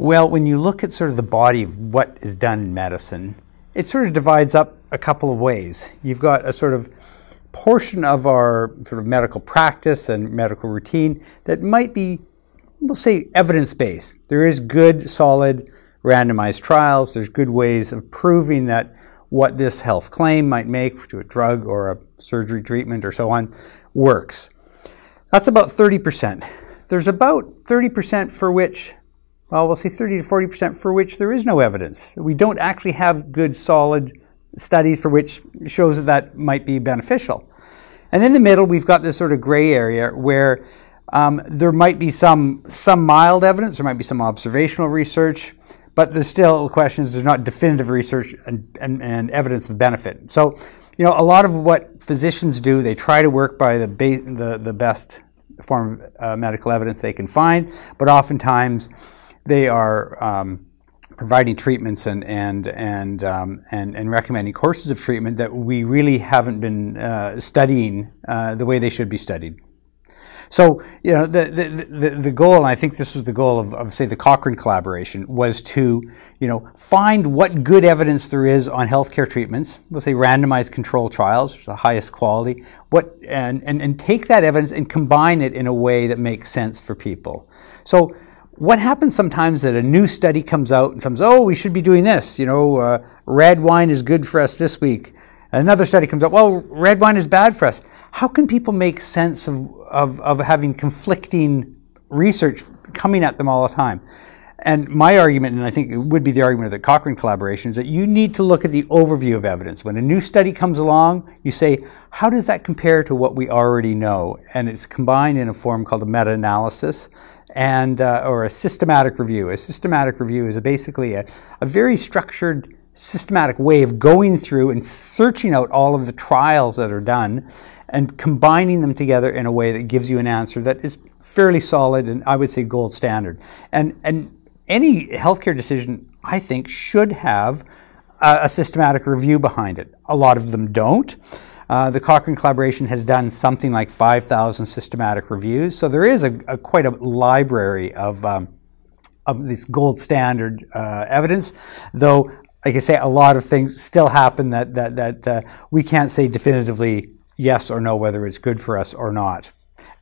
Well, when you look at sort of the body of what is done in medicine, it sort of divides up a couple of ways. You've got a sort of portion of our sort of medical practice and medical routine that might be, we'll say, evidence-based. There is good, solid, randomized trials. There's good ways of proving that what this health claim might make to a drug or a surgery treatment or so on works. That's about 30%. There's about 30% for which, well, we'll say 30 to 40% for which there is no evidence. We don't actually have good, solid studies for which shows that that might be beneficial. And in the middle, we've got this sort of gray area where there might be some mild evidence, there might be some observational research, but there's still questions, there's not definitive research and evidence of benefit. So, you know, a lot of what physicians do, they try to work by the best form of medical evidence they can find, but oftentimes they are providing treatments and recommending courses of treatment that we really haven't been studying the way they should be studied. So, you know, the goal, and I think this was the goal of say, the Cochrane collaboration, was to, you know, find what good evidence there is on healthcare treatments, we'll say randomized control trials, the highest quality, and take that evidence and combine it in a way that makes sense for people. So, what happens sometimes that a new study comes out and says, oh, we should be doing this, you know, red wine is good for us this week. Another study comes out, well, red wine is bad for us. How can people make sense of having conflicting research coming at them all the time? And my argument, and I think it would be the argument of the Cochrane collaboration, is that you need to look at the overview of evidence. When a new study comes along, you say, how does that compare to what we already know? And it's combined in a form called a meta-analysis and or a systematic review. A systematic review is basically a very structured, systematic way of going through and searching out all of the trials that are done and combining them together in a way that gives you an answer that is fairly solid and I would say gold standard. And any healthcare decision, I think, should have a systematic review behind it. A lot of them don't. The Cochrane collaboration has done something like 5,000 systematic reviews, so there is quite a library of this gold standard evidence, though, like I say, a lot of things still happen that we can't say definitively yes or no whether it's good for us or not.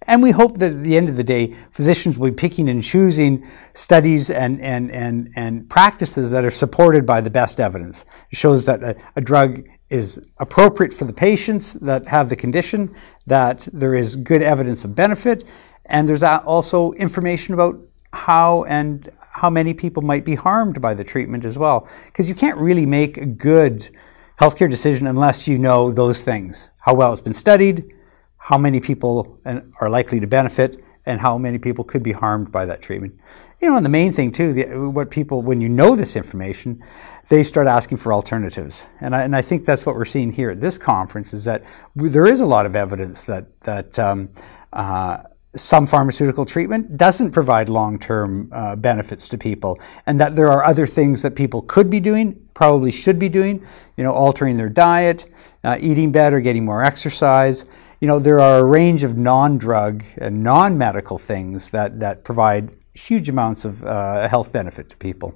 And we hope that at the end of the day, physicians will be picking and choosing studies and practices that are supported by the best evidence. It shows that a drug is appropriate for the patients that have the condition, that there is good evidence of benefit, and there's also information about how many people might be harmed by the treatment as well. Because you can't really make a good healthcare decision unless you know those things. How well it's been studied, how many people are likely to benefit, and how many people could be harmed by that treatment. You know, and the main thing too, what people, when you know this information, they start asking for alternatives. And I think that's what we're seeing here at this conference, is that there is a lot of evidence that some pharmaceutical treatment doesn't provide long-term benefits to people, and that there are other things that people could be doing, probably should be doing, you know, altering their diet, eating better, getting more exercise. You know, there are a range of non-drug and non-medical things that provide huge amounts of health benefit to people.